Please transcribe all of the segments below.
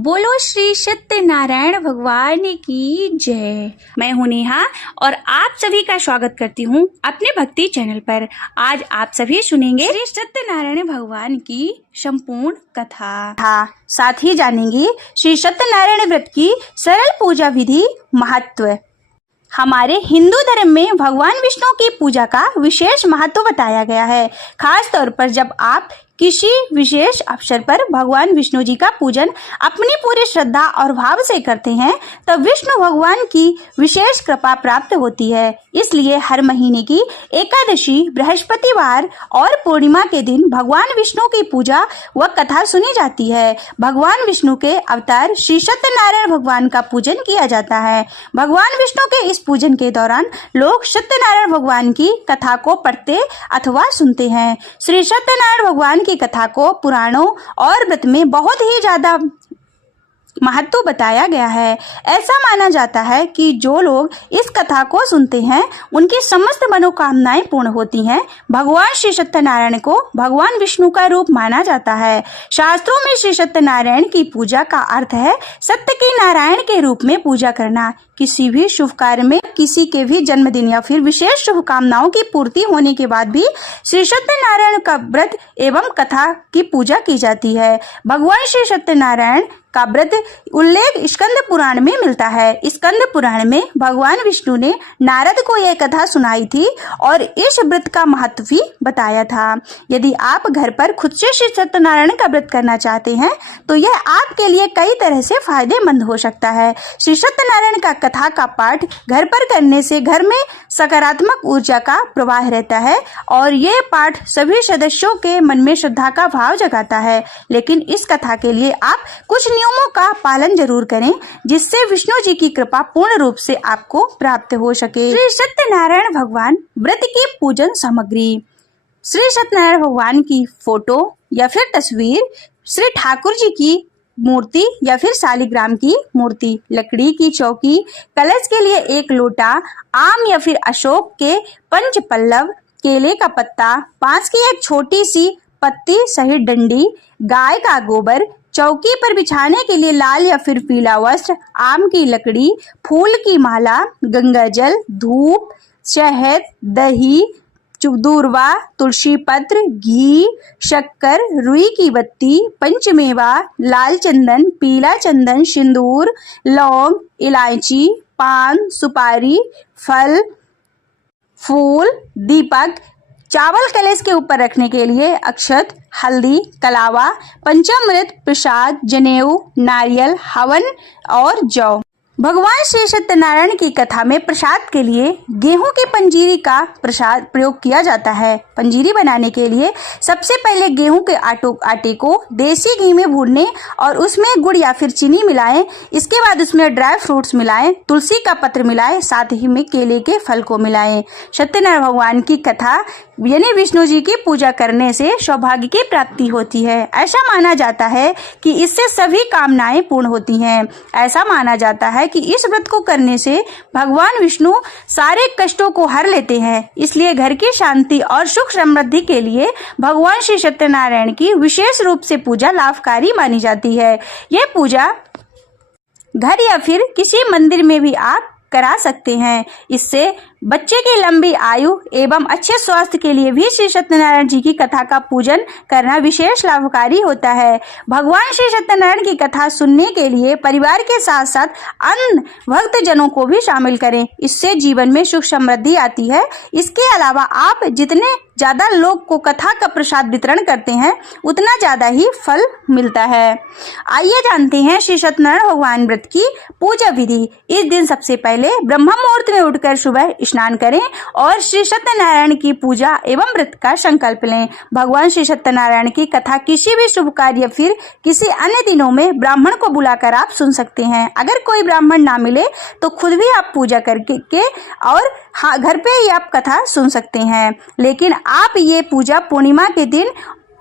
बोलो श्री सत्यनारायण भगवान की जय। मैं हूं नेहा और आप सभी का स्वागत करती हूं अपने भक्ति चैनल पर। आज आप सभी सुनेंगे श्री सत्यनारायण भगवान की संपूर्ण कथा। साथ ही जानेंगे श्री सत्यनारायण व्रत की सरल पूजा विधि, महत्व। हमारे हिंदू धर्म में भगवान विष्णु की पूजा का विशेष महत्व बताया गया है। खास तौर पर जब आप किसी विशेष अवसर पर भगवान विष्णु जी का पूजन अपनी पूरी श्रद्धा और भाव से करते हैं तब विष्णु भगवान की विशेष कृपा प्राप्त होती है। इसलिए हर महीने की एकादशी, बृहस्पतिवार और पूर्णिमा के दिन भगवान विष्णु की पूजा व कथा सुनी जाती है। भगवान विष्णु के अवतार श्री सत्यनारायण भगवान का पूजन किया जाता है। भगवान विष्णु के इस पूजन के दौरान लोग सत्यनारायण भगवान की कथा को पढ़ते अथवा सुनते हैं। श्री सत्यनारायण भगवान की कथा को पुराणों और व्रत में बहुत ही ज्यादा महत्व बताया गया है। ऐसा माना जाता है कि जो लोग इस कथा को सुनते हैं उनकी समस्त मनोकामनाएं पूर्ण होती हैं। भगवान श्री सत्यनारायण को भगवान विष्णु का रूप माना जाता है। शास्त्रों में श्री सत्यनारायण की पूजा का अर्थ है सत्य के नारायण के रूप में पूजा करना। किसी भी शुभ कार्य में, किसी के भी जन्मदिन या फिर विशेष शुभकामनाओं की पूर्ति होने के बाद भी श्री सत्यनारायण का व्रत एवं कथा की पूजा की जाती है। भगवान श्री सत्यनारायण का व्रत उल्लेख स्कंद पुराण में मिलता है। स्कंद पुराण में भगवान विष्णु ने नारद को यह कथा सुनाई थी और इस व्रत का महत्व भी बताया था। यदि आप घर पर खुद से श्री सत्यनारायण का व्रत करना चाहते हैं तो यह आपके लिए कई तरह से फायदेमंद हो सकता है। श्री सत्यनारायण का कथा का पाठ घर पर करने से घर में सकारात्मक ऊर्जा का प्रवाह रहता है और यह पाठ सभी सदस्यों के मन में श्रद्धा का भाव जगाता है। लेकिन इस कथा के लिए आप कुछ नियमों का पालन जरूर करें जिससे विष्णु जी की कृपा पूर्ण रूप से आपको प्राप्त हो सके। श्री सत्यनारायण भगवान व्रत की पूजन सामग्री। श्री सत्यनारायण भगवान की फोटो या फिर तस्वीर, श्री ठाकुर जी की मूर्ति या फिर शालिग्राम की मूर्ति, लकड़ी की चौकी, कलश के लिए एक लोटा, आम या फिर अशोक के पंच पल्लव, केले का पत्ता, बांस की एक छोटी सी पत्ती सहित डंडी, गाय का गोबर, चौकी पर बिछाने के लिए लाल या फिर पीला वस्त्र, आम की लकड़ी, फूल की माला, गंगा जल, धूप, शहद, दही, दूर्वा, तुलसी पत्र, घी, शक्कर, रुई की बत्ती, पंचमेवा, लाल चंदन, पीला चंदन, सिंदूर, लौंग, इलायची, पान, सुपारी, फल, फूल, दीपक, चावल कलश के ऊपर रखने के लिए अक्षत, हल्दी, कलावा, पंचामृत, प्रसाद, जनेऊ, नारियल, हवन और जौ। भगवान श्री सत्यनारायण की कथा में प्रसाद के लिए गेहूं की पंजीरी का प्रसाद प्रयोग किया जाता है। पंजीरी बनाने के लिए सबसे पहले गेहूं के आटे को देसी घी में भूनने और उसमें गुड़ या फिर चीनी मिलाएं। इसके बाद उसमें ड्राई फ्रूट्स मिलाएं, तुलसी का पत्र मिलाएं, साथ ही में केले के फल को मिलाएं। सत्यनारायण भगवान की कथा यानी विष्णु जी की पूजा करने से सौभाग्य की प्राप्ति होती है। ऐसा माना जाता है कि इससे सभी कामनाएं पूर्ण होती हैं। ऐसा माना जाता है कि इस व्रत को करने से भगवान विष्णु सारे कष्टों को हर लेते हैं। इसलिए घर की शांति और सुख समृद्धि के लिए भगवान श्री सत्यनारायण की विशेष रूप से पूजा लाभकारी मानी जाती है। यह पूजा घर या फिर किसी मंदिर में भी आप करा सकते हैं। इससे बच्चे की लंबी आयु एवं अच्छे स्वास्थ्य के लिए भी श्री सत्यनारायण जी की कथा का पूजन करना विशेष लाभकारी होता है। भगवान श्री सत्यनारायण की कथा सुनने के लिए परिवार के साथ साथ अन्य भक्त जनों को भी शामिल करें। इससे जीवन में सुख समृद्धि आती है। इसके अलावा आप जितने ज्यादा लोग को कथा का प्रसाद वितरण करते हैं उतना ज्यादा ही फल मिलता है। आइए जानते हैं श्री सत्यनारायण भगवान व्रत की पूजा विधि। इस दिन सबसे पहले ब्रह्म मुहूर्त में उठकर सुबह स्नान करें और श्री सत्यनारायण की पूजा एवं व्रत का संकल्प लें। भगवान श्री सत्यनारायण की कथा किसी भी शुभ कार्य या फिर किसी अन्य दिनों में ब्राह्मण को बुलाकर आप सुन सकते हैं। अगर कोई ब्राह्मण ना मिले तो खुद भी आप पूजा करके और घर पे ही आप कथा सुन सकते हैं। लेकिन आप ये पूजा पूर्णिमा के दिन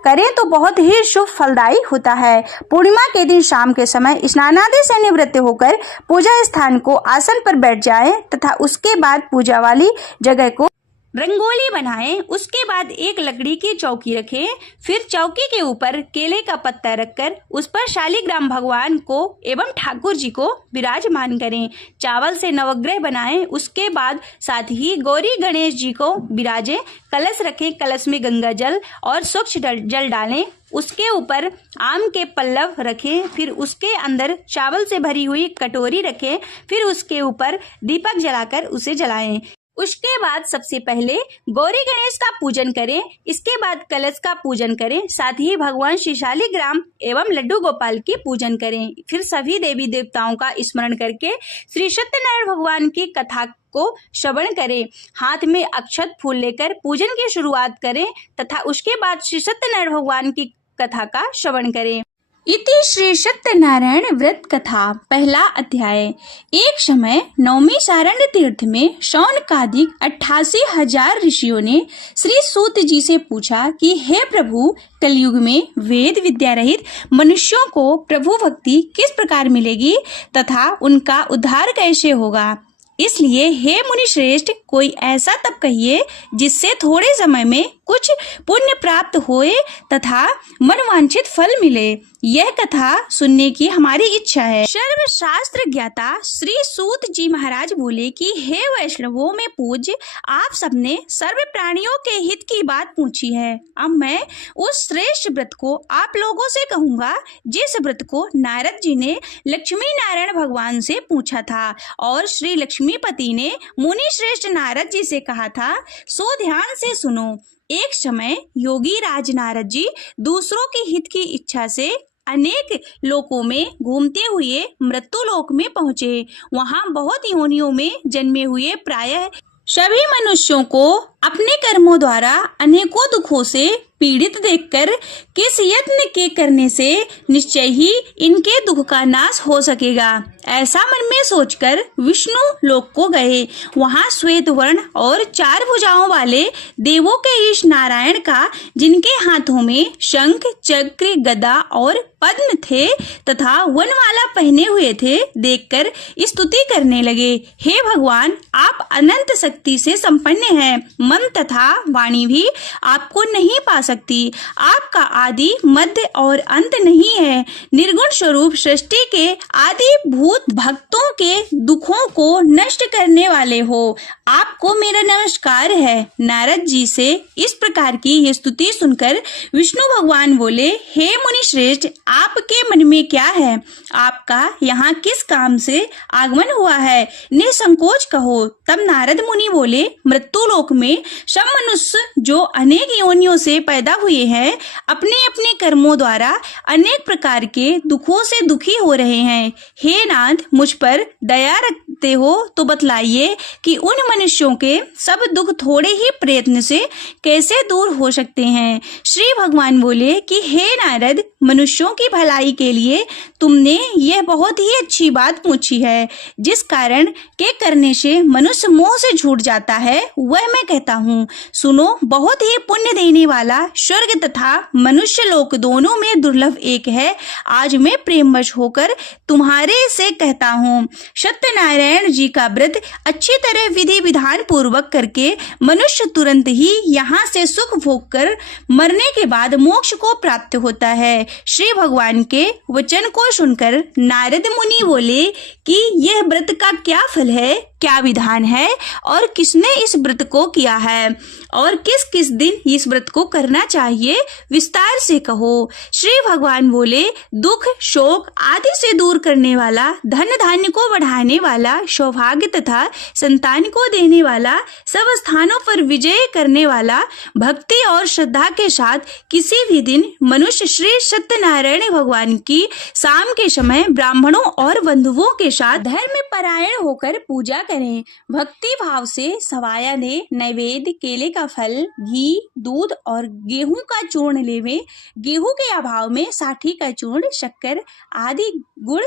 करें तो बहुत ही शुभ फलदायी होता है। पूर्णिमा के दिन शाम के समय स्नानादि से निवृत्त होकर पूजा स्थान को आसन पर बैठ जाएं तथा उसके बाद पूजा वाली जगह को रंगोली बनाएं। उसके बाद एक लकड़ी की चौकी रखें। फिर चौकी के ऊपर केले का पत्ता रखकर उस पर शालिग्राम भगवान को एवं ठाकुर जी को विराजमान करें। चावल से नवग्रह बनाएं। उसके बाद साथ ही गौरी गणेश जी को विराजें। कलश रखें। कलश में गंगा जल और स्वच्छ जल डालें। उसके ऊपर आम के पल्लव रखें। फिर उसके अंदर चावल से भरी हुई कटोरी रखें। फिर उसके ऊपर दीपक जलाकर उसे जलाएं। उसके बाद सबसे पहले गौरी गणेश का पूजन करें। इसके बाद कलश का पूजन करें। साथ ही भगवान श्री शालिग्राम एवं लड्डू गोपाल की पूजन करें। फिर सभी देवी देवताओं का स्मरण करके श्री सत्यनारायण भगवान की कथा को श्रवण करें। हाथ में अक्षत फूल लेकर पूजन की शुरुआत करें तथा उसके बाद श्री सत्यनारायण भगवान की कथा का श्रवण करें। इति श्री सत्यनारायण व्रत कथा पहला अध्याय। एक समय नवमी शारण्य तीर्थ में शौनकादिक 88,000 ऋषियों ने श्री सूत जी से पूछा कि हे प्रभु, कलयुग में वेद विद्या रहित मनुष्यों को प्रभु भक्ति किस प्रकार मिलेगी तथा उनका उद्धार कैसे होगा। इसलिए हे मुनि श्रेष्ठ, कोई ऐसा तप कहिए जिससे थोड़े समय में कुछ पुण्य प्राप्त होए तथा मनवांछित फल मिले। यह कथा सुनने की हमारी इच्छा है। सर्वशास्त्र ज्ञाता श्री सूत जी महाराज बोले कि हे वैष्णवों में पूज्य, आप सबने सर्व प्राणियों के हित की बात पूछी है। अब मैं उस श्रेष्ठ व्रत को आप लोगों से कहूँगा जिस व्रत को नारद जी ने लक्ष्मी नारायण भगवान से पूछा था और श्री लक्ष्मीपति ने मुनि श्रेष्ठ नारद जी से कहा था। सो ध्यान से सुनो। एक समय योगी राज नारद जी दूसरों के हित की इच्छा से अनेक लोकों में घूमते हुए मृत्यु लोक में पहुँचे। वहाँ बहुत योनियों में जन्मे हुए प्रायः सभी मनुष्यों को अपने कर्मों द्वारा अनेकों दुखों से पीड़ित देखकर किस यत्न के करने से निश्चय ही इनके दुख का नाश हो सकेगा, ऐसा मन में सोचकर विष्णु लोक को गए। वहाँ श्वेत वर्ण और 4 भुजाओं वाले देवों के ईश नारायण का, जिनके हाथों में शंख चक्र गदा और पद्म थे तथा वनमाला पहने हुए थे, देखकर स्तुति करने लगे। हे भगवान, आप अनंत शक्ति से संपन्न हैं। मन तथा वाणी भी आपको नहीं पा सकती। आपका आदि मध्य और अंत नहीं है। निर्गुण स्वरूप सृष्टि के आदि भूत भक्तों के दुखों को नष्ट करने वाले हो। आपको मेरा नमस्कार है। नारद जी से इस प्रकार की ये स्तुति सुनकर विष्णु भगवान बोले, हे मुनि श्रेष्ठ, आपके मन में क्या है? आपका यहाँ किस काम से आगमन हुआ है? निसंकोच कहो। तब नारद मुनि बोले, मृत्यु लोक में सब मनुष्य जो अनेक योनियों से पैदा हुए हैं, अपने अपने कर्मों द्वारा अनेक प्रकार के दुखों से दुखी हो रहे हैं। हे नाथ, मुझ पर दया रखते हो तो बतलाइए कि उन मनुष्यों के सब दुख थोड़े ही प्रयत्न से कैसे दूर हो सकते हैं। श्री भगवान बोले कि हे नारद, मनुष्यों की भलाई के लिए तुमने यह बहुत ही अच्छी बात पूछी है। जिस कारण के करने से मनुष्य मोह से छूट जाता है, वह मैं कहता हूँ। सुनो, बहुत ही पुण्य देने वाला स्वर्ग तथा मनुष्य लोक दोनों में दुर्लभ एक है। आज मैं प्रेमवश होकर तुम्हारे से कहता हूँ। सत्यनारायण जी का व्रत अच्छी तरह विधि विधान पूर्वक करके मनुष्य तुरंत ही यहाँ से सुख भोग कर मरने के बाद मोक्ष को प्राप्त होता है। श्री भगवान के वचन को सुनकर नारद मुनि बोले कि यह व्रत का क्या फल है, क्या विधान है और किसने इस व्रत को किया है और किस किस दिन इस व्रत को करना चाहिए, विस्तार से कहो। श्री भगवान बोले, दुख शोक आदि से दूर करने वाला, धन धान्य को बढ़ाने वाला, सौभाग्य तथा संतान को देने वाला, सब स्थानों पर विजय करने वाला, भक्ति और श्रद्धा के साथ किसी भी दिन मनुष्य श्री सत्यनारायण भगवान की शाम के समय ब्राह्मणों और बंधुओं के साथ धर्म परायण होकर पूजा करें। भक्ति भाव से सवाया दे, नैवेद्य केले का फल, घी, दूध और गेहूं का चूर्ण लेवे। गेहूं के अभाव में साठी का चूर्ण, शक्कर आदि गुड़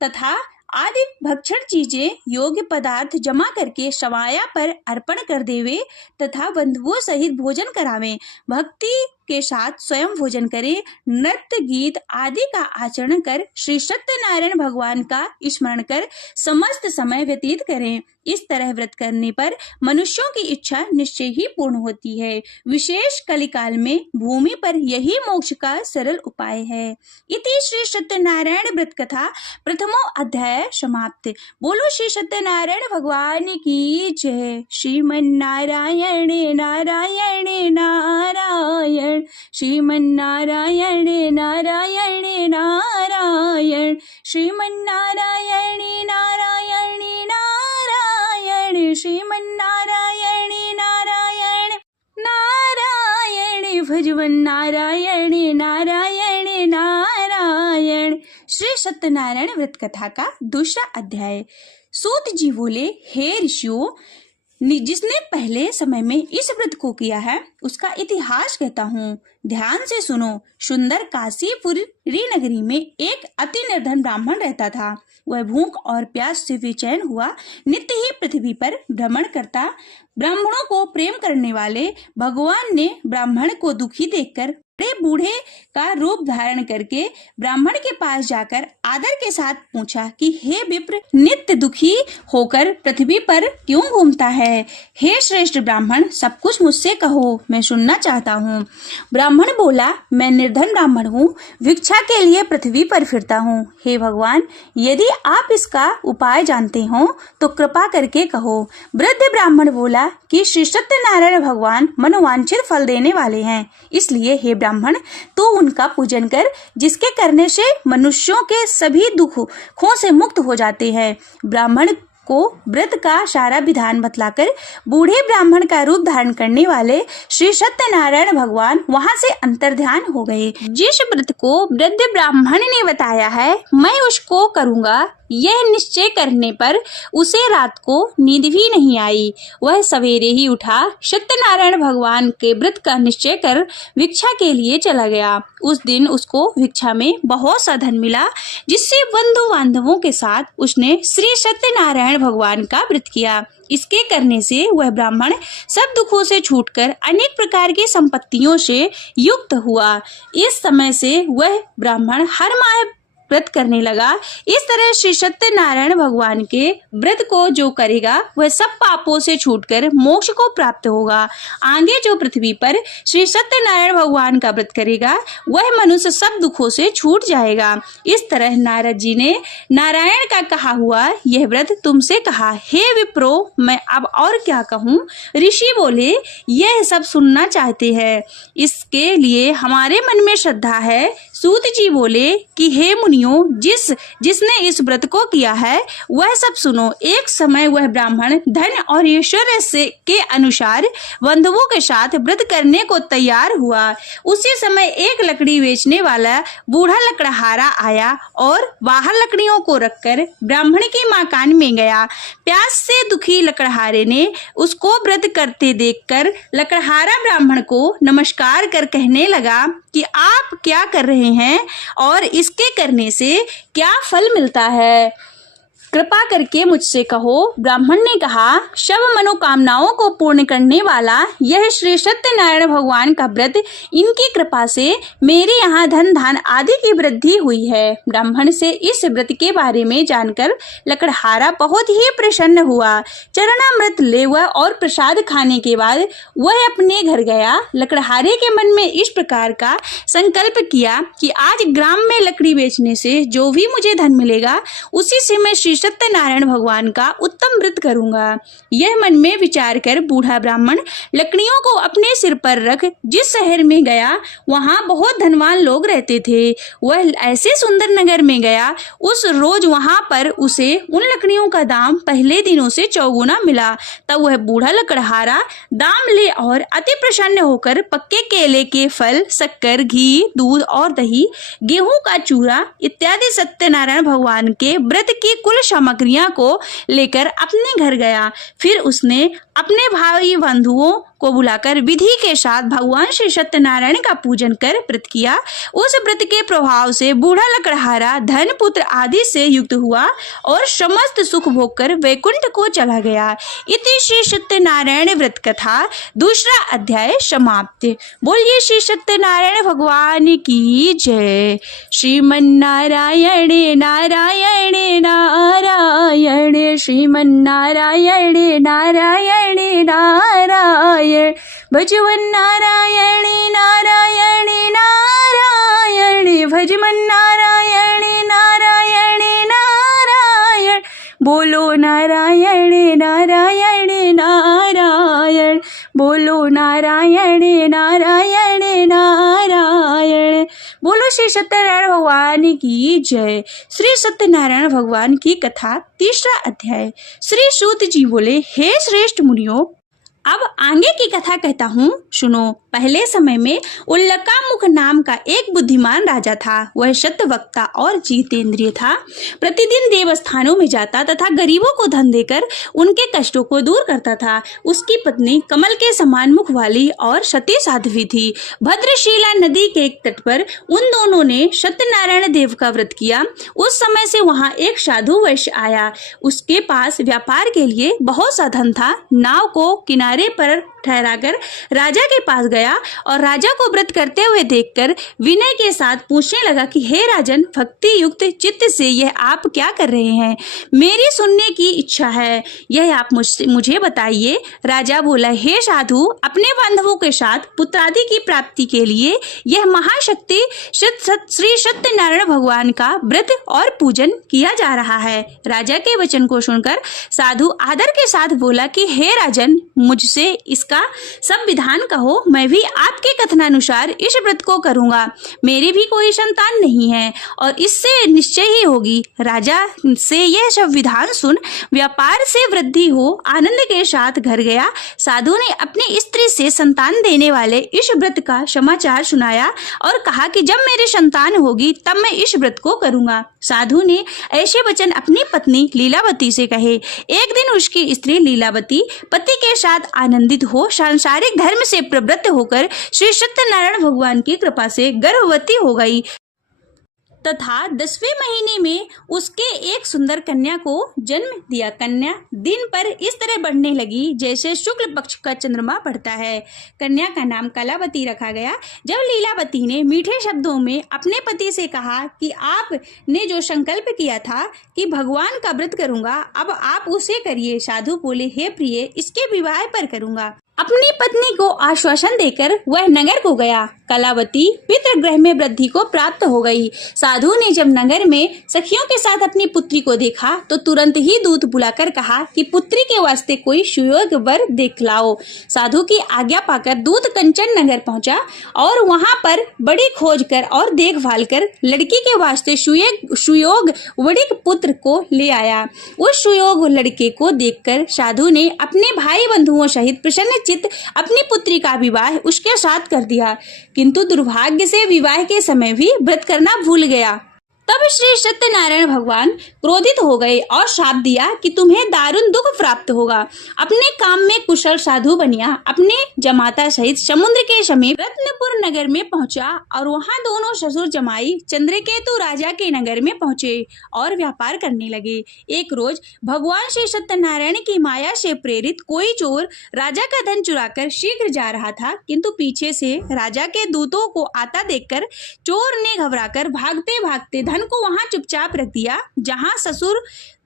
तथा आदि भक्षण चीजें योग्य पदार्थ जमा करके सवाया पर अर्पण कर देवे तथा बंधुओं सहित भोजन करावे। भक्ति के साथ स्वयं भोजन करें। नृत्य गीत आदि का आचरण कर श्री सत्यनारायण भगवान का स्मरण कर समस्त समय व्यतीत करें। इस तरह व्रत करने पर मनुष्यों की इच्छा निश्चय ही पूर्ण होती है। विशेष कलिकाल में भूमि पर यही मोक्ष का सरल उपाय है। इति श्री सत्यनारायण व्रत कथा प्रथमो अध्याय समाप्त। बोलो श्री सत्यनारायण भगवान की जय। श्रीमन्नारायण नारायण नारायण, श्रीमन्नारायण नारायण नारायण, श्रीमन्नारायण नारायण नारायण, श्रीमन्नारायण नारायण नारायण, भजवन नारायण नारायण नारायण। श्री सत्यनारायण व्रत कथा का दूसरा अध्याय। सूत जी बोले, हे ऋषियों, जिसने पहले समय में इस व्रत को किया है उसका इतिहास कहता हूँ, ध्यान से सुनो। सुंदर काशीपुरी नगरी में एक अति निर्धन ब्राह्मण रहता था। वह भूख और प्यास से बेचैन हुआ नित्य ही पृथ्वी पर भ्रमण करता। ब्राह्मणों को प्रेम करने वाले भगवान ने ब्राह्मण को दुखी देखकर बड़े बूढ़े का रूप धारण करके ब्राह्मण के पास जाकर आदर के साथ पूछा कि हे विप्र, नित्य दुखी होकर पृथ्वी पर क्यों घूमता है? हे श्रेष्ठ ब्राह्मण, सब कुछ मुझसे कहो, मैं सुनना चाहता हूँ। ब्राह्मण बोला, मैं निर्धन ब्राह्मण हूँ, भिक्षा के लिए पृथ्वी पर फिरता हूँ। हे भगवान, यदि आप इसका उपाय जानते हो तो कृपा करके कहो। वृद्ध ब्राह्मण बोला कि श्री सत्यनारायण भगवान मनोवांछित फल देने वाले हैं, इसलिए हे ब्राह्मण, तू उनका पूजन कर, जिसके करने से मनुष्यों के सभी दुखों से मुक्त हो जाते हैं। ब्राह्मण को व्रत का सारा विधान बतलाकर बूढ़े ब्राह्मण का रूप धारण करने वाले श्री सत्यनारायण भगवान वहां से अंतर्ध्यान हो गए। जिस व्रत को वृद्ध ब्राह्मण ने बताया है मैं उसको करूंगा, यह निश्चय करने पर उसे रात को नींद भी नहीं आई। वह सवेरे ही उठा, सत्यनारायण भगवान के व्रत का निश्चय कर भिक्षा के लिए चला गया। उस दिन उसको भिक्षा में बहुत सा धन मिला, जिससे बंधु बांधवों के साथ उसने श्री सत्यनारायण भगवान का व्रत किया। इसके करने से वह ब्राह्मण सब दुखों से छूटकर अनेक प्रकार की संपत्तियों से युक्त हुआ। इस समय से वह ब्राह्मण हर माह व्रत करने लगा। इस तरह श्री सत्यनारायण भगवान के व्रत को जो करेगा वह सब पापों से छूटकर मोक्ष को प्राप्त होगा। आगे जो पृथ्वी पर श्री सत्यनारायण भगवान का व्रत करेगा वह मनुष्य सब दुखों से छूट जाएगा। इस तरह नारद जी ने नारायण का कहा हुआ यह व्रत तुमसे कहा। हे विप्रो, मैं अब और क्या कहूँ? ऋषि बोले, यह सब सुनना चाहते हैं, इसके लिए हमारे मन में श्रद्धा है। सूत जी बोले कि हे मुनियों, जिसने इस व्रत को किया है वह सब सुनो। एक समय वह ब्राह्मण धन और ऐश्वर्य से के अनुसार बंधुओं के साथ व्रत करने को तैयार हुआ। उसी समय एक लकड़ी बेचने वाला बूढ़ा लकड़हारा आया और बाहर लकड़ियों को रखकर ब्राह्मण की मकान में गया। प्यास से दुखी लकड़हारे ने उसको व्रत करते देखकर लकड़हारा ब्राह्मण को नमस्कार कर कहने लगा कि आप क्या कर रहे हैं और इसके करने से क्या फल मिलता है? कृपा करके मुझसे कहो। ब्राह्मण ने कहा, सब मनोकामनाओं को पूर्ण करने वाला यह श्री सत्यनारायण भगवान का व्रत, इनकी कृपा से मेरे यहाँ धन धान आदि की वृद्धि हुई है। ब्राह्मण से इस व्रत के बारे में जानकर लकड़हारा बहुत ही प्रसन्न हुआ। चरणामृत लेवा और प्रसाद खाने के बाद वह अपने घर गया। लकड़हारे के मन में इस प्रकार का संकल्प किया कि आज ग्राम में लकड़ी बेचने से जो भी मुझे धन मिलेगा उसी से मैं श्री सत्यनारायण भगवान का उत्तम व्रत करूंगा। यह मन में विचार कर बूढ़ा ब्राह्मण लकड़ियों को अपने सिर पर रख जिस शहर में गया वहां बहुत धनवान लोग रहते थे। वह ऐसे सुंदर नगर में गया, उस रोज वहां पर उसे उन लकड़ियों का दाम पहले दिनों से चौगुना मिला। तब वह बूढ़ा लकड़हारा दाम ले और अति प्रसन्न होकर पक्के केले के फल, शक्कर, घी, दूध और दही, गेहूं का चूरा इत्यादि सत्यनारायण भगवान के व्रत की कुल सामग्रियां को लेकर अपने घर गया। फिर उसने अपने भाई बंधुओं को बुलाकर विधि के साथ भगवान श्री सत्यनारायण का पूजन कर व्रत किया। उस व्रत के प्रभाव से बूढ़ा लकड़हारा धन पुत्र आदि से युक्त हुआ और समस्त सुख भोग कर वैकुंठ को चला गया। इति श्री सत्यनारायण व्रत कथा दूसरा अध्याय समाप्त। बोलिए श्री सत्यनारायण भगवान की जय। श्रीमन्नारायण नारायण नारायण, श्रीमन्नारायण नारायण नारायण, भजमन नारायण नारायण नारायण, भजमन नारायण नारायण नारायण, बोलो नारायण नारायण नारायण, बोलो नारायण नारायण नारायण। बोलो श्री सत्यनारायण भगवान की जय। श्री सत्यनारायण भगवान की कथा, तीसरा अध्याय। श्री सूत जी बोले, हे श्रेष्ठ मुनियों, अब आगे की कथा कहता हूँ, सुनो। पहले समय में उल्लकामुख नाम का एक बुद्धिमान राजा था। वह सत्यवक्ता और जितेंद्रिय था। प्रतिदिन देवस्थानों में जाता तथा गरीबों को धन देकर उनके कष्टों को दूर करता था। उसकी पत्नी कमल के समान मुख वाली और सती साध्वी थी। भद्रशिला नदी के तट पर उन दोनों ने सत्यनारायण देव का व्रत किया। उस समय से वहाँ एक साधु वैश्य आया। उसके पास व्यापार के लिए बहुत सा धन था। नाव को किनारे पर ठहराकर राजा के पास गया और राजा को व्रत करते हुए देखकर विनय के साथ पूछने लगा कि हे राजन, भक्ति युक्त चित्त से यह आप क्या कर रहे हैं? मेरी सुनने की इच्छा है, यह आप मुझे बताइए। राजा बोला, हे साधु, अपने बांधवों के साथ पुत्रादि की प्राप्ति के लिए यह महाशक्ति श्री सत्यनारायण भगवान का व्रत और पूजन किया जा रहा है। राजा के वचन को सुनकर साधु आदर के साथ बोला कि हे राजन, मुझसे इसका सब विधान कहो, मैं भी आपके कथनानुसार इस व्रत को करूंगा। मेरी भी कोई संतान नहीं है और इससे निश्चय ही होगी। राजा से यह सब विधान सुन व्यापार से वृद्धि हो आनंद के साथ घर गया। साधु ने अपनी स्त्री से संतान देने वाले इस व्रत का समाचार सुनाया और कहा कि जब मेरी संतान होगी तब मैं इस व्रत को करूंगा। साधु ने ऐसे वचन अपनी पत्नी लीलावती से कहे। एक दिन उसकी स्त्री लीलावती पति के साथ आनंदित हो सांसारिक धर्म से प्रवृत्त होकर श्री सत्यनारायण भगवान की कृपा से गर्भवती हो गई तथा 10वें महीने में उसके एक सुंदर कन्या को जन्म दिया। कन्या दिन पर इस तरह बढ़ने लगी जैसे शुक्ल पक्ष का चंद्रमा बढ़ता है। कन्या का नाम कलावती रखा गया। जब लीलावती ने मीठे शब्दों में अपने पति से कहा कि आपने जो संकल्प किया था कि भगवान का व्रत करूंगा, अब आप उसे करिए। साधु बोले, हे प्रिय, इसके विवाह पर करूंगा। अपनी पत्नी को आश्वासन देकर वह नगर को गया। कलावती पितृगृह में वृद्धि को प्राप्त हो गई। साधु ने जब नगर में सखियों के साथ अपनी पुत्री को देखा तो तुरंत ही दूत बुलाकर कहा कि पुत्री के वास्ते कोई सुयोग वर देख लाओ। साधु की आज्ञा पाकर दूत कंचन नगर पहुंचा और वहां पर बड़ी खोज कर और देखभाल कर लड़की के वास्ते सुयोग वड़िक पुत्र को ले आया। उस सुयोग लड़के को देखकर साधु ने अपने भाई बंधुओं सहित प्रसन्न चित्त अपनी पुत्री का विवाह उसके साथ कर दिया, किंतु दुर्भाग्य से विवाह के समय भी व्रत करना भूल गया। तब श्री सत्यनारायण भगवान क्रोधित हो गए और शाप दिया कि तुम्हें दारुण दुख प्राप्त होगा। अपने काम में कुशल साधु बनिया अपने जमाता सहित समुद्र के समीप रत्नपुर नगर में पहुंचा और वहां दोनों ससुर जमाई चंद्रकेतु राजा के नगर में पहुंचे और व्यापार करने लगे। एक रोज भगवान श्री सत्यनारायण की माया से प्रेरित कोई चोर राजा का धन चुराकर शीघ्र जा रहा था, किंतु पीछे से राजा के दूतों को आता देखकर चोर ने घबराकर भागते भागते धन को वहां चुपचाप रख दिया जहां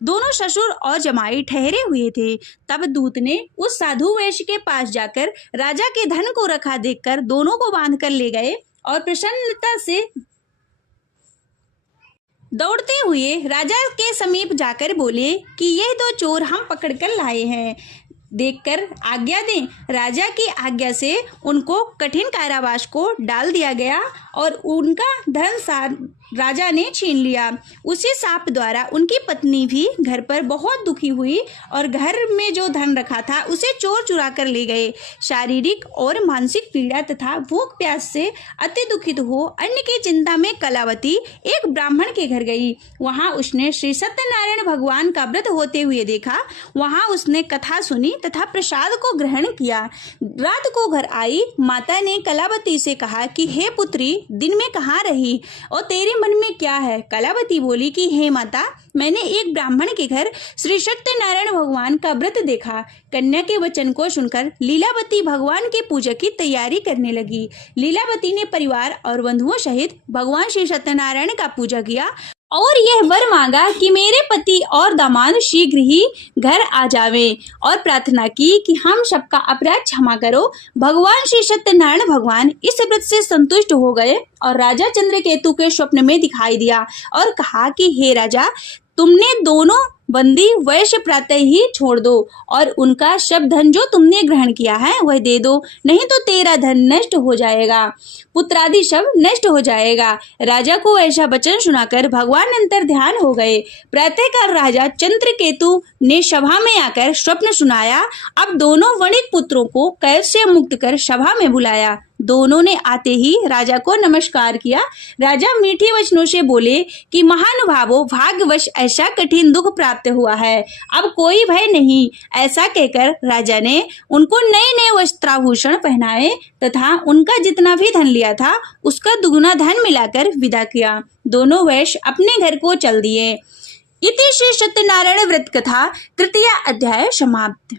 दोनों ससुर और जमाई ठहरे हुए थे। तब दूत ने उस साधु वैश्य के पास जाकर राजा के धन को रखा देखकर दोनों को बांधकर ले गए और प्रसन्नता से दौड़ते हुए राजा के समीप जाकर बोले कि यह दो चोर हम पकड़कर लाए हैं, देखकर आज्ञा दें। राजा की आज्ञा से उनको कठिन कारावास को डाल दिया गया और उनका धन राजा ने छीन लिया। उसी साप द्वारा उनकी पत्नी भी घर पर बहुत दुखी हुई और घर में जो धन रखा था उसे चोर चुरा कर ले गए। शारीरिक और मानसिक पीड़ा तथा भूख प्यास से अति दुखित हो अन्न की चिंता में कलावती एक ब्राह्मण के घर गई। वहां उसने श्री सत्यनारायण भगवान का व्रत होते हुए देखा। वहां उसने कथा सुनी तथा प्रसाद को ग्रहण किया। रात को घर आई माता ने कलावती से कहा कि हे पुत्री, दिन में कहाँ रही और तेरे मन में क्या है? कलावती बोली कि हे माता, मैंने एक ब्राह्मण के घर श्री सत्यनारायण भगवान का व्रत देखा। कन्या के वचन को सुनकर लीलावती भगवान के पूजा की तैयारी करने लगी। लीलावती ने परिवार और बंधुओं सहित भगवान श्री सत्यनारायण का पूजा किया और यह वर मांगा कि मेरे पति और दामाद शीघ्र ही घर आ जावें और प्रार्थना की कि हम सबका अपराध क्षमा करो। भगवान श्री सत्यनारायण भगवान इस व्रत से संतुष्ट हो गए और राजा चंद्रकेतु के स्वप्न में दिखाई दिया और कहा कि हे राजा, तुमने दोनों बंदी वैश्य प्रातः ही छोड़ दो और उनका सब धन जो तुमने ग्रहण किया है वह दे दो, नहीं तो तेरा धन नष्ट हो जाएगा, पुत्रादि सब नष्ट हो जाएगा। राजा को ऐसा वचन सुनाकर भगवान अंतर ध्यान हो गए। प्रातःकाल राजा चंद्रकेतु ने सभा में आकर स्वप्न सुनाया। अब दोनों वणिक पुत्रों को कैद से मुक्त कर सभा में बुलाया। दोनों ने आते ही राजा को नमस्कार किया। राजा मीठे वचनों से बोले कि महानुभावों, भाग्यवश ऐसा कठिन दुख प्राप्त हुआ है, अब कोई भय नहीं। ऐसा कहकर राजा ने उनको नए नए वस्त्राभूषण पहनाए तथा उनका जितना भी धन लिया था उसका दुगुना धन मिलाकर विदा किया। दोनों वैश्य अपने घर को चल दिए। इति श्री सत्यनारायण व्रत कथा तृतीय अध्याय समाप्त।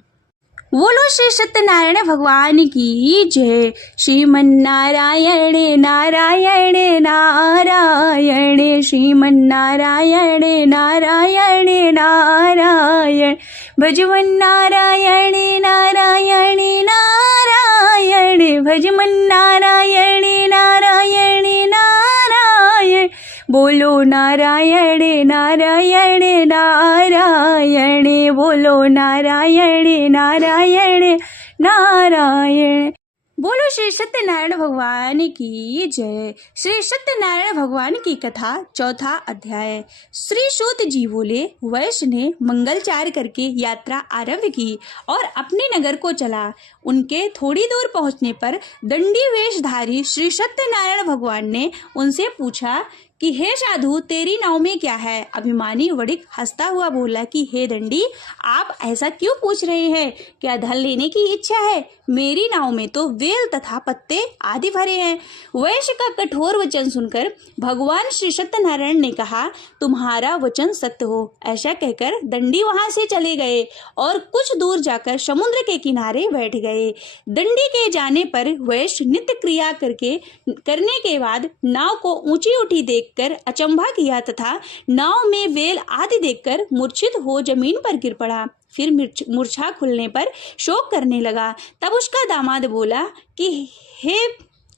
बोलो श्री सत्यनारायण भगवान की जय। श्रीमन्नारायण नारायण नारायण, श्रीमन्नारायण नारायण नारायण, भजमन नारायण नारायण नारायण, भजमन नारायण नारायण नारायण। बोलो नारायण नारायण नारायण, बोलो नारायण नारायण नारायण। बोलो श्री सत्यनारायण भगवान की जय। श्री सत्यनारायण भगवान की कथा चौथा अध्याय। श्री सूत जी बोले, वैश्य ने मंगलचार करके यात्रा आरंभ की और अपने नगर को चला। उनके थोड़ी दूर पहुंचने पर दंडी वेशधारी श्री सत्यनारायण भगवान ने उनसे पूछा कि हे साधु, तेरी नाव में क्या है? अभिमानी वणिक हंसता हुआ बोला कि हे दंडी, आप ऐसा क्यों पूछ रहे हैं? क्या धन लेने की इच्छा है? मेरी नाव में तो वेल तथा पत्ते आदि भरे हैं। वैश्य का कठोर वचन सुनकर भगवान श्री सत्यनारायण ने कहा, तुम्हारा वचन सत्य हो। ऐसा कहकर दंडी वहां से चले गए और कुछ दूर जाकर समुद्र के किनारे बैठ गए। दंडी के जाने पर वैश्य नित्य क्रिया करने के बाद नाव को ऊंची उठी देखकर अचंभा किया तथा नाव में वेल आदि देखकर मूर्छित हो जमीन पर गिर पड़ा। फिर मूर्छा खुलने पर शोक करने लगा। तब उसका दामाद बोला कि हे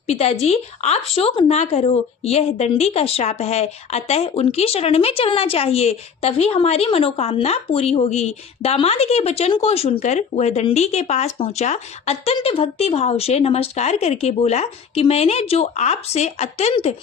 पिताजी, आप शोक ना करो, यह दंडी का श्राप है, अतः उनकी शरण में चलना चाहिए, तभी हमारी मनोकामना पूरी होगी। दामाद के वचन को सुनकर वह दंडी के पास पहुंचा। अत्यंत भक्ति भाव से नमस्कार करके बोला कि मैंने जो आपसे अत्यंत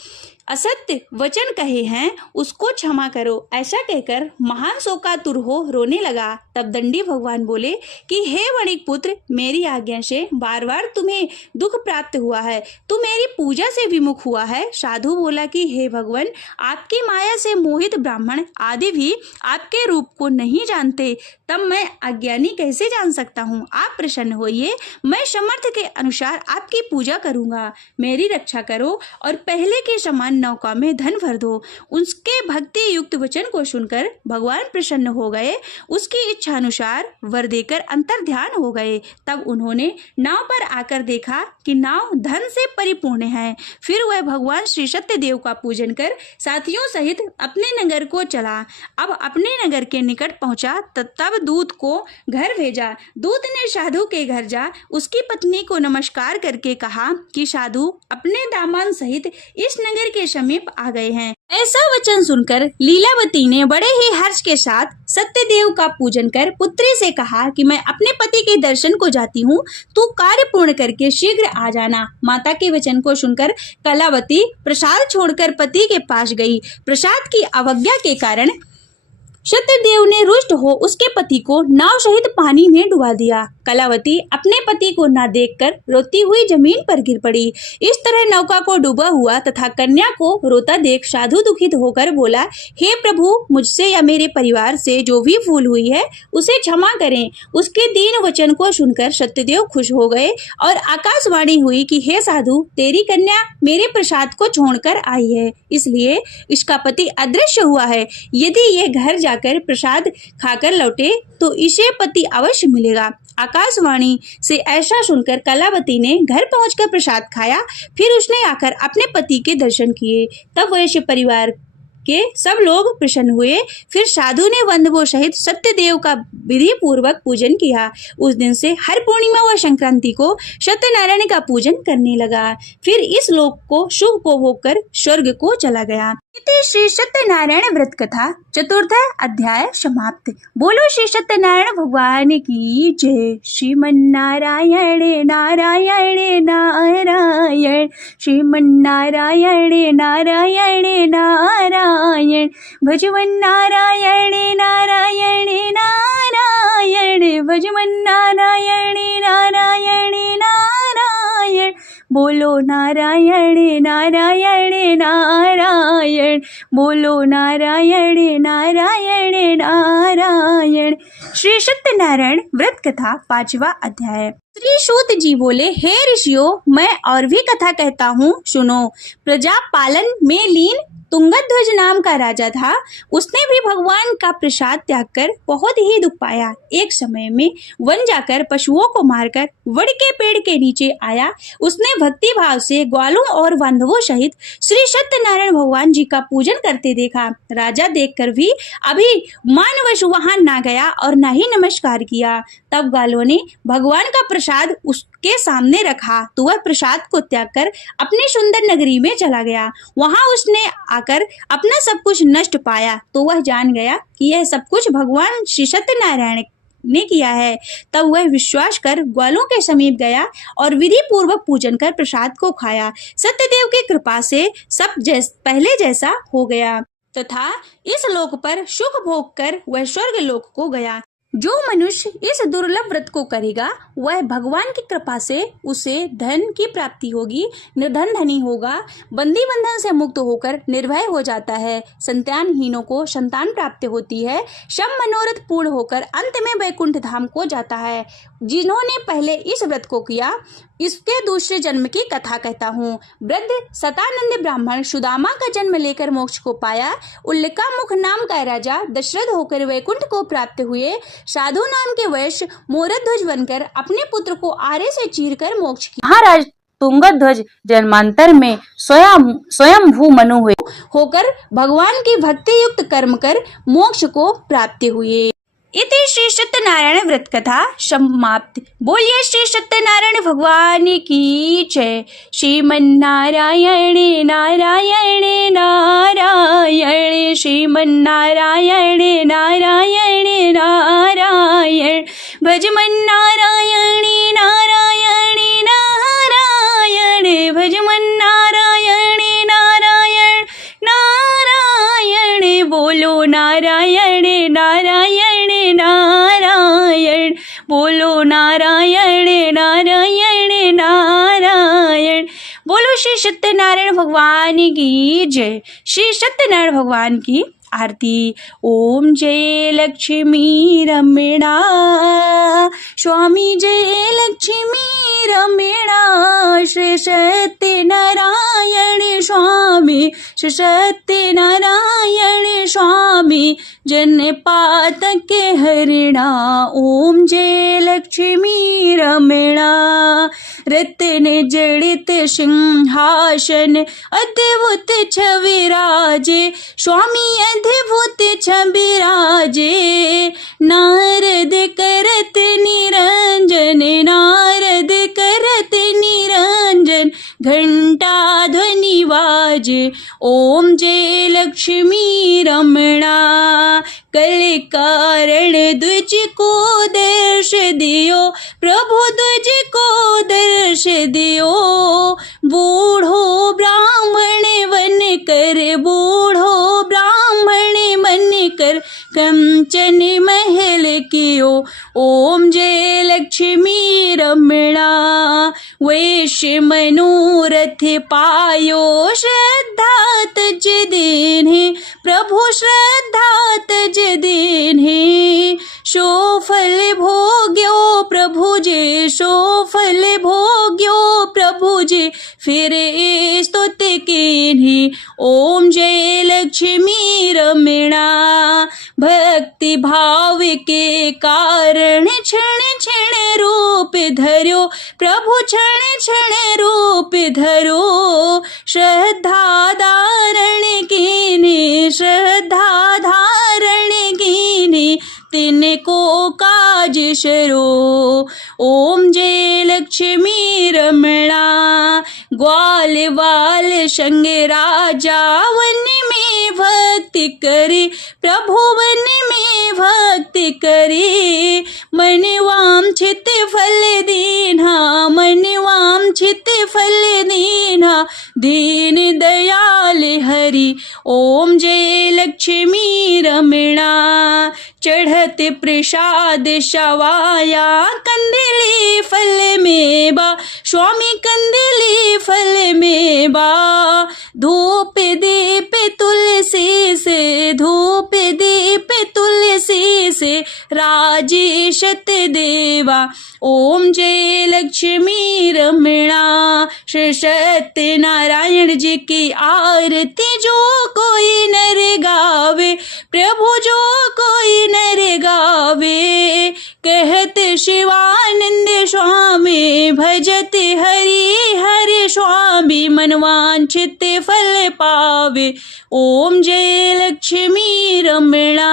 असत्य वचन कहे हैं उसको क्षमा करो। ऐसा कहकर महान शोकातुर हो रोने लगा। तब दंडी भगवान बोले कि हे वणिक पुत्र, मेरी आज्ञा से बार बार तुम्हें दुख प्राप्त हुआ है, तू मेरी पूजा से विमुख हुआ है। साधु बोला कि हे भगवान, आपकी माया से मोहित ब्राह्मण आदि भी आपके रूप को नहीं जानते, तब मैं अज्ञानी कैसे जान सकता हूँ? आप प्रसन्न होइए, मैं समर्थ के अनुसार आपकी पूजा करूंगा। मेरी रक्षा करो और पहले के समान नौका में धन भर दो। उसके भक्ति युक्त वचन को सुनकर भगवान प्रसन्न हो गए। उसकी इच्छा अनुसार वर देकर अंतर ध्यान हो गए। तब उन्होंने नाव पर आकर देखा कि नाव धन से परिपूर्ण है। फिर वह भगवान श्री सत्यदेव का पूजन कर साथियों सहित अपने नगर को चला। अब अपने नगर के निकट पहुंचा तब दूत को घर भेजा। दूत ने साधु के घर जा उसकी पत्नी को नमस्कार करके कहा कि साधु अपने दामाद सहित इस नगर के समीप आ गए हैं। ऐसा वचन सुनकर लीलावती ने बड़े ही हर्ष के साथ सत्यदेव का पूजन कर पुत्री से कहा कि मैं अपने पति के दर्शन को जाती हूँ, तू कार्य पूर्ण करके शीघ्र आ जाना। माता के वचन को सुनकर कलावती प्रसाद छोड़कर पति के पास गई। प्रसाद की अवज्ञा के कारण सत्यदेव ने रुष्ट हो उसके पति को नाव सहित पानी में डुबा दिया। कलावती अपने पति को न देखकर रोती हुई जमीन पर गिर पड़ी। इस तरह नौका को डूबा हुआ तथा कन्या को रोता देख साधु दुखित होकर बोला, हे प्रभु, मुझसे या मेरे परिवार से जो भी भूल हुई है उसे क्षमा करें। उसके दीन वचन को सुनकर सत्यदेव खुश हो गए और आकाशवाणी हुई कि हे साधु, तेरी कन्या मेरे प्रसाद को छोड़कर आई है, इसलिए इसका पति अदृश्य हुआ है। यदि ये घर जाकर प्रसाद खाकर लौटे तो इसे पति अवश्य मिलेगा। आकाशवाणी से ऐसा सुनकर कलावती ने घर पहुंचकर प्रसाद खाया। फिर उसने आकर अपने पति के दर्शन किए। तब वैश्य परिवार के सब लोग प्रसन्न हुए। फिर साधु ने वंदवो सहित सत्यदेव का विधि पूर्वक पूजन किया। उस दिन से हर पूर्णिमा व संक्रांति को सत्यनारायण का पूजन करने लगा। फिर इस लोक को सुख उपभोग कर स्वर्ग को चला गया। इति श्री सत्यनारायण व्रत कथा चतुर्थ अध्याय समाप्त। बोलो श्री सत्यनारायण भगवान की जय। श्रीमन्नारायण नारायण नारायण, श्रीमन्नारायण नारायण नारायण, भजवन नारायण नारायण नारायण, भजवन नारायण नारायण नारायण। बोलो नारायण नारायण नारायण, बोलो नारायण नारायण नारायण। श्री सत्यनारायण व्रत कथा 5वां अध्याय। श्री सूत जी बोले, हे ऋषियों, मैं और भी कथा कहता हूँ, सुनो। प्रजा पालन में लीन तुंगध्वज नाम का राजा था। उसने भी भगवान का प्रसाद त्याग कर बहुत ही दुख पाया। एक समय में वन जाकर पशुओं को मारकर वड़ के पेड़ के नीचे आया। उसने भक्ति भाव से ग्वालों और बांधवों सहित श्री सत्यनारायण भगवान जी का पूजन करते देखा। राजा देखकर भी अभिमानवश वहां ना गया और ना ही नमस्कार किया। तब ग्वालों ने भगवान का प्रसाद उसके सामने रखा तो वह प्रसाद को त्याग कर अपनी सुंदर नगरी में चला गया। वहां उसने आकर अपना सब कुछ नष्ट पाया तो वह जान गया कि यह सब कुछ भगवान श्री सत्यनारायण ने किया है। तब वह विश्वास कर ग्वालों के समीप गया और विधि पूर्वक पूजन कर प्रसाद को खाया। सत्यदेव की कृपा से सब पहले जैसा हो गया तथा इस लोक पर सुख भोग कर वह स्वर्ग लोक को गया। जो मनुष्य इस दुर्लभ व्रत को करेगा वह भगवान की कृपा से उसे धन की प्राप्ति होगी, निर्धन धनी होगा, बंदी बंधन से मुक्त होकर निर्भय हो जाता है, संतानहीनों को संतान प्राप्ति होती है, सब मनोरथ पूर्ण होकर अंत में वैकुंठ धाम को जाता है। जिन्होंने पहले इस व्रत को किया इसके दूसरे जन्म की कथा कहता हूँ। वृद्ध सतानंद ब्राह्मण सुदामा का जन्म लेकर मोक्ष को पाया। उल्लिका मुख नाम का राजा दशरथ होकर वैकुंठ को प्राप्त हुए। साधु नाम के वैश्य मोरध्वज बनकर अपने पुत्र को आरे से चीरकर मोक्ष किया। महाराज तुंगध्वज जन्मांतर में स्वयंभू मनु हुए होकर भगवान की भक्ति युक्त कर्म कर मोक्ष को प्राप्त हुए। इति श्री सत्यनारायण व्रत कथा समाप्त। बोलिए श्री सत्यनारायण भगवान की जय। श्रीमन्नारायण नारायण नारायण, श्रीमन्नारायण नारायण नारायण, भजमन नारायण नारायण नारायण, भजमन नारायण नारायण नारायण। बोलो नारायण नारायण नारायण, बोलो नारायण नारायण नारायण। बोलो श्री सत्यनारायण भगवान की जय। श्री सत्यनारायण भगवान की आरती। ओम जय लक्ष्मी रमणा, स्वामी जय लक्ष्मी रमणा, श्री सत्यनारायण स्वामी, श्री सत्यनारायण स्वामी, जन पातक हरिणा। ओम जय लक्ष्मी रमणा, रत्न जड़ित सिंहासन अद्भुत छविराजे, स्वामी अद्भुत छविराजे। नारद करत निरंजन, नारद करत निरंजन, घंटा ध्वनि बाजे। ओम जय लक्ष्मी रमणा, कल कारण द्विज को दर्श दियो, प्रभु द्विज को दर्श दियो। बूढ़ो ब्राह्मण बन कर, बूढ़ो ब्राह्मण बन कर, कंचन महल कियो। ओम जय लक्ष्मी रमणा, वैश्य मनोरथ पायो, श्रद्धा तज देन्हे, प्रभु श्रद्धा तज देन्हे। सो फल भोग्यो प्रभु जे, सो फल भोग्यो प्रभु जे, फिर स्तुति कीन्हे। ओम जय लक्ष्मी रमणा, भक्ति भाव के कारण क्षण क्षण रूप धर्यो प्रभु क्षण क्षण रूप धरो श्रद्धा धारण कीने श्रद्धा धारण कीने तिनको काज शरो ओम जय लक्ष्मी रमणा ग्वाल वाल संग राजा वन में भक्ति करे प्रभु वन में भक्ति करे मन वांछित फल दीना मन वांछित फल दीना दीन दयाल हरि ओम जय लक्ष्मी रमणा चढ़त प्रसाद शवाया कंदिली फल में बा स्वामी कंदिली फल में बा धूप दीप तुलसी से धूप दीप तुलसी से राजेशत देवा ओम जय लक्ष्मी रमणा श्री सत्यनारायण जी की आरती जो कोई नर गावे प्रभु जो कोई नर गावे कहत शिवानंद स्वामी भजत हरि हरि स्वामी मनवांछित फल पावे ओम जय लक्ष्मी रमणा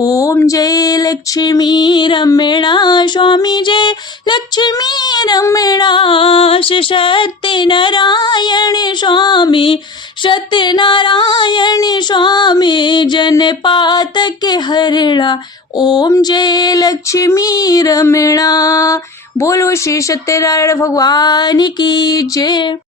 ओम जय लक्ष्मी रमणा स्वामी जय लक्ष्मी रमणा श्री सत्यनारायण स्वामी सत्यनारायण स्वामी जनपातक हरणा ओम जय लक्ष्मी रमणा बोलो श्री सत्यनारायण भगवान की जय।